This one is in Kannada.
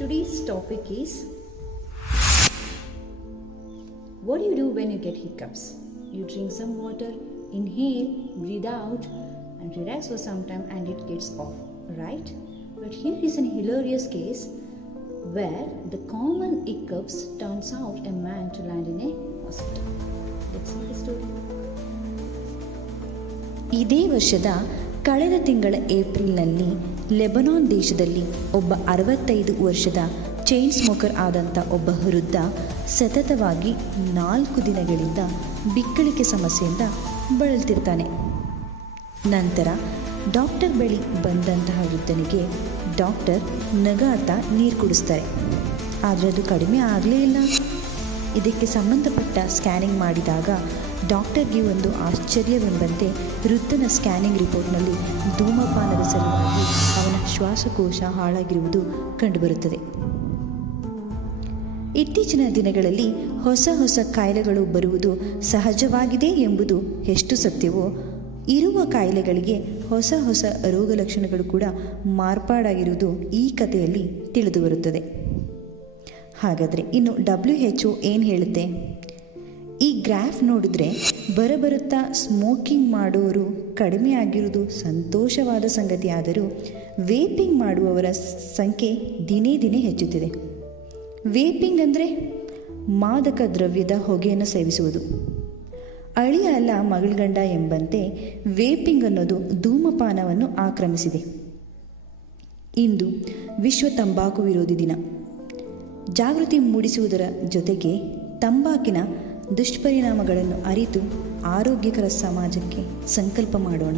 Today's topic is what do you do when you get hiccups? You drink some water, inhale, breathe out, and relax for some time and it gets off, right? But here is an hilarious case where the common hiccups turns out a man to land in a hospital. Let's see the story. ಇದೇ ವರ್ಷದ ಕಳೆದ ತಿಂಗಳ ಏಪ್ರಿಲ್ನಲ್ಲಿ ಲೆಬನಾನ್ ದೇಶದಲ್ಲಿ ಒಬ್ಬ 65 ವರ್ಷದ ಚೈನ್ ಸ್ಮೋಕರ್ ಆದಂಥ ಒಬ್ಬ ವೃದ್ಧ ಸತತವಾಗಿ 4 ದಿನಗಳಿಂದ ಬಿಕ್ಕಳಿಕೆ ಸಮಸ್ಯೆಯಿಂದ ಬಳಲ್ತಿರ್ತಾನೆ. ನಂತರ ಡಾಕ್ಟರ್ ಬಳಿ ಬಂದಂತಹ ವೃದ್ಧನಿಗೆ ಡಾಕ್ಟರ್ ನಗಾಡ್ತಾ ನೀರು ಕುಡಿಸ್ತಾರೆ. ಆದರೆ ಅದು ಕಡಿಮೆ ಆಗಲೇ ಇಲ್ಲ. ಇದಕ್ಕೆ ಸಂಬಂಧಪಟ್ಟ ಸ್ಕ್ಯಾನಿಂಗ್ ಮಾಡಿದಾಗ ಡಾಕ್ಟರ್ಗೆ ಒಂದು ಆಶ್ಚರ್ಯವೆಂಬಂತೆ ವೃದ್ಧನ ಸ್ಕ್ಯಾನಿಂಗ್ ರಿಪೋರ್ಟ್ನಲ್ಲಿ ಧೂಮಪಾನದ ಸಲುವಾಗಿ ಅವನ ಶ್ವಾಸಕೋಶ ಹಾಳಾಗಿರುವುದು ಕಂಡುಬರುತ್ತದೆ. ಇತ್ತೀಚಿನ ದಿನಗಳಲ್ಲಿ ಹೊಸ ಕಾಯಿಲೆಗಳು ಬರುವುದು ಸಹಜವಾಗಿದೆ ಎಂಬುದು ಎಷ್ಟು ಸತ್ಯವೋ, ಇರುವ ಕಾಯಿಲೆಗಳಿಗೆ ಹೊಸ ರೋಗ ಲಕ್ಷಣಗಳು ಕೂಡ ಮಾರ್ಪಾಡಾಗಿರುವುದು ಈ ಕಥೆಯಲ್ಲಿ ತಿಳಿದುಬರುತ್ತದೆ. ಹಾಗಾದರೆ ಇನ್ನು WHO ಏನು ಹೇಳುತ್ತೆ? ಈ ಗ್ರಾಫ್ ನೋಡಿದ್ರೆ ಬರಬರುತ್ತಾ ಸ್ಮೋಕಿಂಗ್ ಮಾಡುವವರು ಕಡಿಮೆ ಆಗಿರುವುದು ಸಂತೋಷವಾದ ಸಂಗತಿ. ಆದರೂ ವೇಪಿಂಗ್ ಮಾಡುವವರ ಸಂಖ್ಯೆ ದಿನೇ ದಿನೇ ಹೆಚ್ಚುತ್ತಿದೆ. ವೇಪಿಂಗ್ ಅಂದರೆ ಮಾದಕ ದ್ರವ್ಯದ ಹೊಗೆಯನ್ನು ಸೇವಿಸುವುದು. ಅಳಿಯ ಅಲ್ಲ ಮಗಳಗಂಡ ಎಂಬಂತೆ ವೇಪಿಂಗ್ ಅನ್ನೋದು ಧೂಮಪಾನವನ್ನು ಆಕ್ರಮಿಸಿದೆ. ಇಂದು ವಿಶ್ವ ತಂಬಾಕು ವಿರೋಧಿ ದಿನ. ಜಾಗೃತಿ ಮೂಡಿಸುವುದರ ಜೊತೆಗೆ ತಂಬಾಕಿನ ದುಷ್ಪರಿಣಾಮಗಳನ್ನು ಅರಿತು ಆರೋಗ್ಯಕರ ಸಮಾಜಕ್ಕೆ ಸಂಕಲ್ಪ ಮಾಡೋಣ.